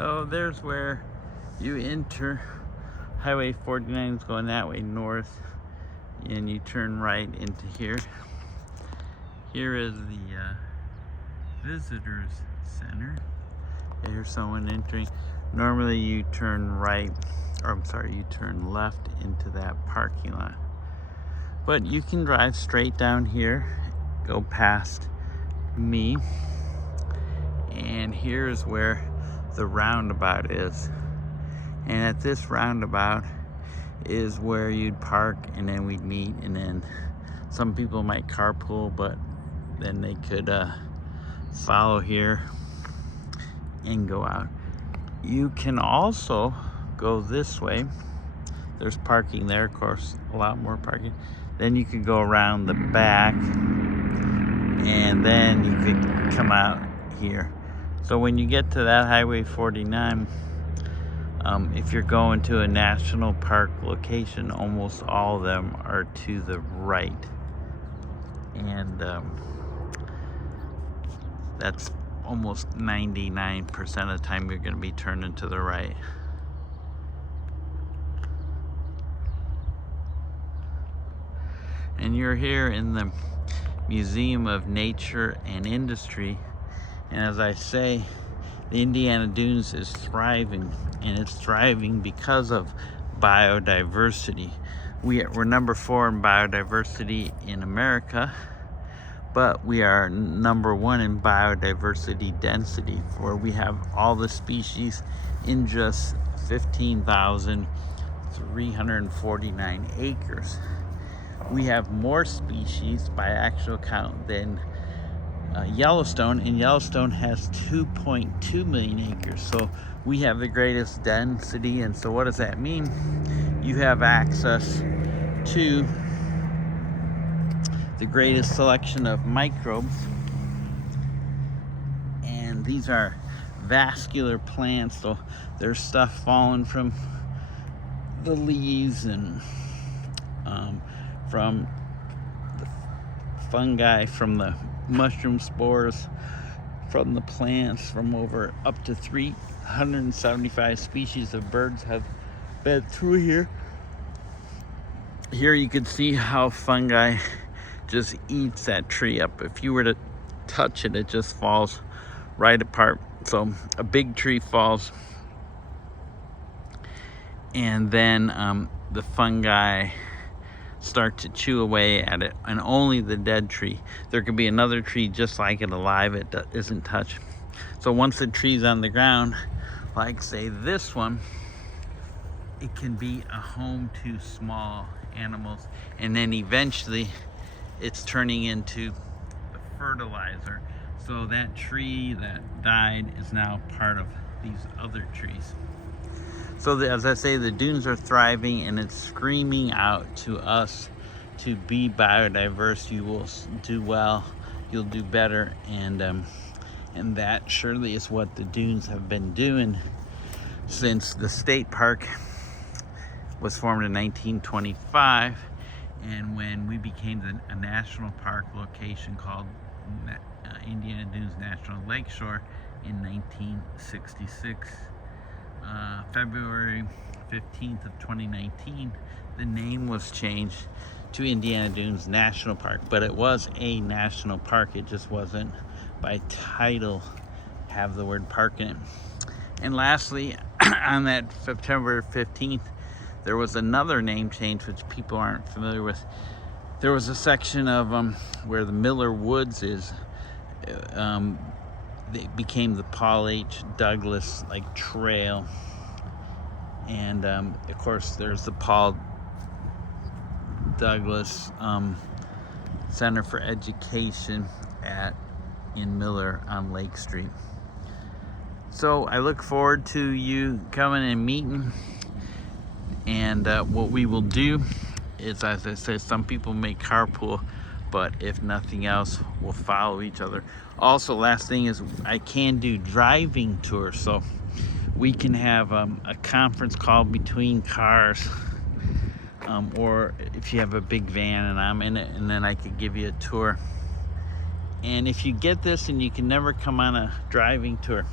So there's where you enter. Highway 49 is going that way north, and you turn right into here. Here is the visitors center. Here's someone entering. Normally you turn right, or I'm sorry, you turn left into that parking lot. But you can drive straight down here, go past me, and here's where the roundabout is. And at this roundabout is where you'd park, and then we'd meet, and then some people might carpool, but then they could follow here and go out. You can also go this way. There's parking there, of course, a lot more parking. Then you could go around the back, and then you could come out here. So when you get to that Highway 49, if you're going to a national park location, almost all of them are to the right. And that's almost 99% of the time you're going to be turning to the right. And you're here in the Museum of Nature and Industry. And as I say, the Indiana Dunes is thriving, and it's thriving because of biodiversity. We're number 4 in biodiversity in America, but we are number 1 in biodiversity density, where we have all the species in just 15,349 acres. We have more species by actual count than Yellowstone, and Yellowstone has 2.2 million acres. So we have the greatest density. And so what does that mean? You have access to the greatest selection of microbes, and these are vascular plants, so there's stuff falling from the leaves and from the fungi, from the mushroom spores, from the plants, from over up to 375 species of birds have been through here. Here you can see how fungi just eats that tree up. If you were to touch it, it just falls right apart. So a big tree falls, and then the fungi start to chew away at it, and only the dead tree. There could be another tree just like it alive, it isn't touched. So once the tree's on the ground, like say this one, it can be a home to small animals, and then eventually it's turning into the fertilizer. So that tree that died is now part of these other trees. So as I say, the dunes are thriving, and it's screaming out to us to be biodiverse. You will do well, you'll do better, and that surely is what the dunes have been doing since the state park was formed in 1925, and when we became a national park location called Indiana Dunes National Lakeshore in 1966. February 15th of 2019, the name was changed to Indiana Dunes National Park, but it was a national park. It just wasn't by title have the word park in it. And lastly, on that September 15th, there was another name change which people aren't familiar with. There was a section of where the Miller Woods is. It became the Paul H. Douglas trail, and of course there's the Paul Douglas Center for Education in Miller on Lake Street. So I look forward to you coming and meeting, and what we will do is, as I said, some people may carpool, but if nothing else, we'll follow each other. Also, last thing is, I can do driving tours, so we can have a conference call between cars, or if you have a big van and I'm in it, and then I could give you a tour. And if you get this and you can never come on a driving tour,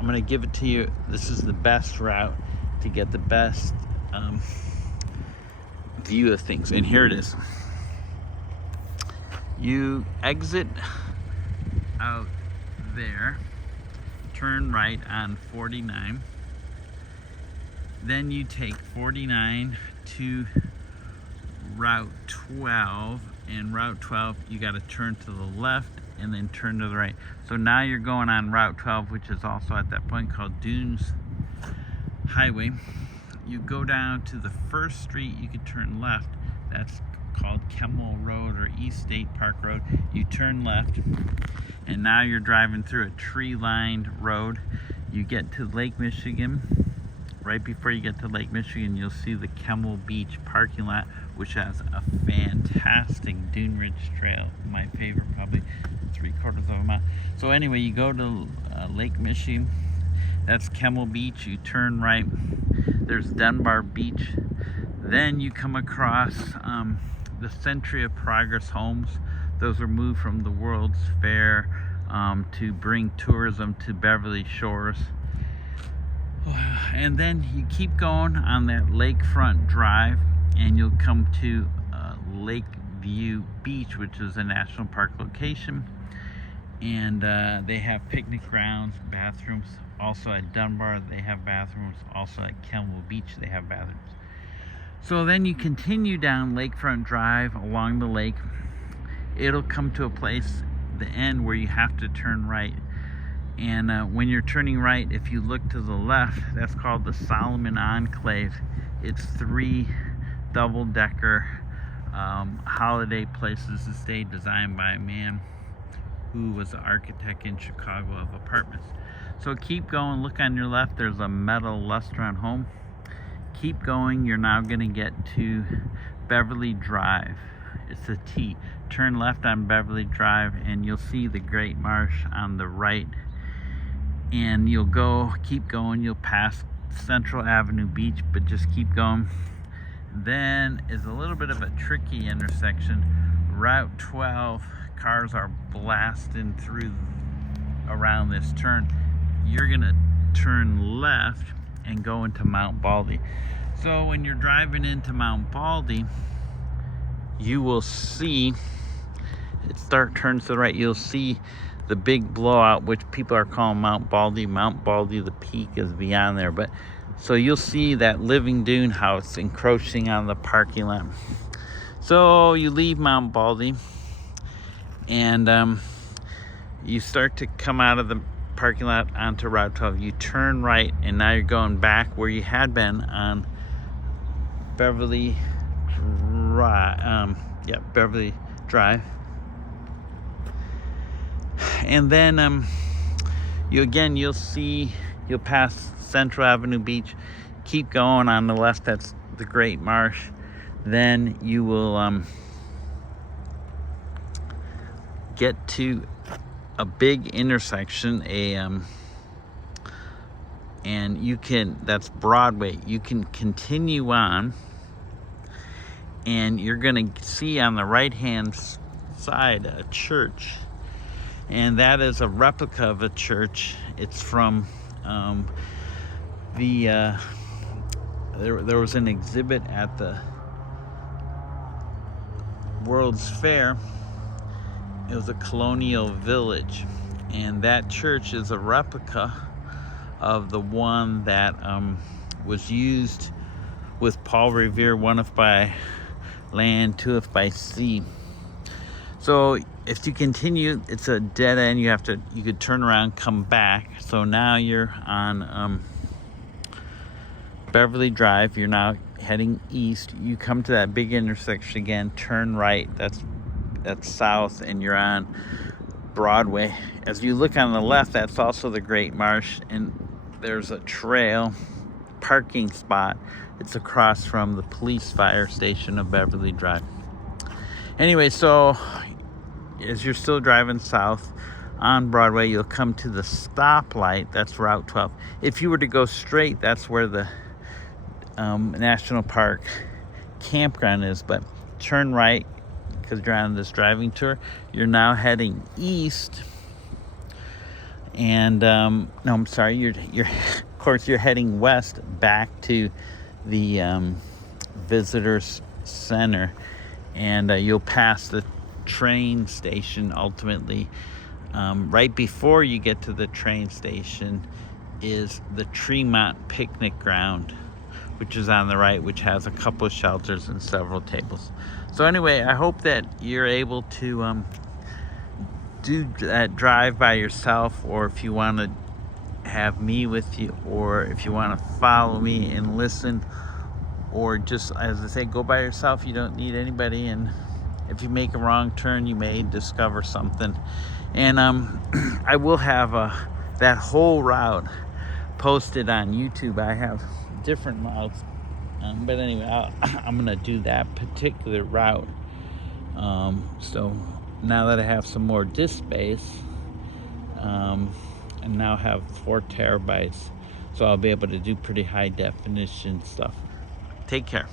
I'm gonna give it to you. This is the best route to get the best view of things, and here it is. You exit out there, turn right on 49, then you take 49 to Route 12, and Route 12 you got to turn to the left and then turn to the right. So now you're going on Route 12, which is also at that point called Dunes Highway. You go down to the first street, you can turn left. That's called Kemmel Road or East State Park Road. You turn left, and now you're driving through a tree-lined road. You get to Lake Michigan. Right before you get to Lake Michigan, you'll see the Kemmel Beach parking lot, which has a fantastic Dune Ridge Trail, my favorite, probably 3/4 of a mile. So anyway, you go to Lake Michigan. That's Kemmel Beach. You turn right. There's Dunbar Beach. Then you come across the Century of Progress homes. Those were moved from the World's Fair to bring tourism to Beverly Shores. And then you keep going on that lakefront drive, and you'll come to Lakeview Beach, which is a national park location. And they have picnic grounds, bathrooms. Also at Dunbar, they have bathrooms. Also at Kemmel Beach, they have bathrooms. So then you continue down Lakefront Drive along the lake. It'll come to a place, the end, where you have to turn right. And when you're turning right, if you look to the left, that's called the Solomon Enclave. It's 3 double-decker holiday places to stay, designed by a man who was an architect in Chicago of apartments. So keep going, look on your left, there's a metal Lestron home. Keep going, you're now gonna get to Beverly Drive. It's a T. Turn left on Beverly Drive and you'll see the Great Marsh on the right. And you'll keep going, you'll pass Central Avenue Beach, but just keep going. Then is a little bit of a tricky intersection. Route 12, cars are blasting through around this turn. You're gonna turn left and go into Mount Baldy. So when you're driving into Mount Baldy, you will see, turns to the right, you'll see the big blowout, which people are calling Mount Baldy. Mount Baldy, the peak is beyond there. But so you'll see that Living Dune house encroaching on the parking lot. So you leave Mount Baldy and you start to come out of the parking lot onto Route 12. You turn right and now you're going back where you had been on Beverly Drive. Beverly Drive. And then you'll pass Central Avenue Beach. Keep going on the left, that's the Great Marsh. Then you will get to a big intersection, and that's Broadway. You can continue on, and you're gonna see on the right hand side a church, and that is a replica of a church. It's from there was an exhibit at the World's Fair. It was a colonial village, and that church is a replica of the one that was used with Paul Revere, oneth by land, twоth by sea. So if you continue, it's a dead end. You could turn around, come back. So now you're on Beverly Drive. You're now heading east. You come to that big intersection again, turn right. That's south, and you're on Broadway. As you look on the left, that's also the Great Marsh, and there's a trail parking spot. It's across from the police fire station of Beverly Drive. Anyway, so as you're still driving south on Broadway, you'll come to the stoplight. That's Route 12. If you were to go straight, that's where the National Park campground is, but turn right because you're on this driving tour. You're now heading east, And no, I'm sorry, you're of course you're heading west back to the visitors center, and you'll pass the train station ultimately. Right before you get to the train station is the Tremont Picnic Ground, which is on the right, which has a couple of shelters and several tables. So anyway, I hope that you're able to do that drive by yourself, or if you want to have me with you, or if you want to follow me and listen, or just, as I say, go by yourself. You don't need anybody, and if you make a wrong turn, you may discover something. And I will have that whole route posted on YouTube. I have different routes, but anyway, I'm gonna do that particular route. So now that I have some more disk space, and now have 4 terabytes, so I'll be able to do pretty high definition stuff. Take care.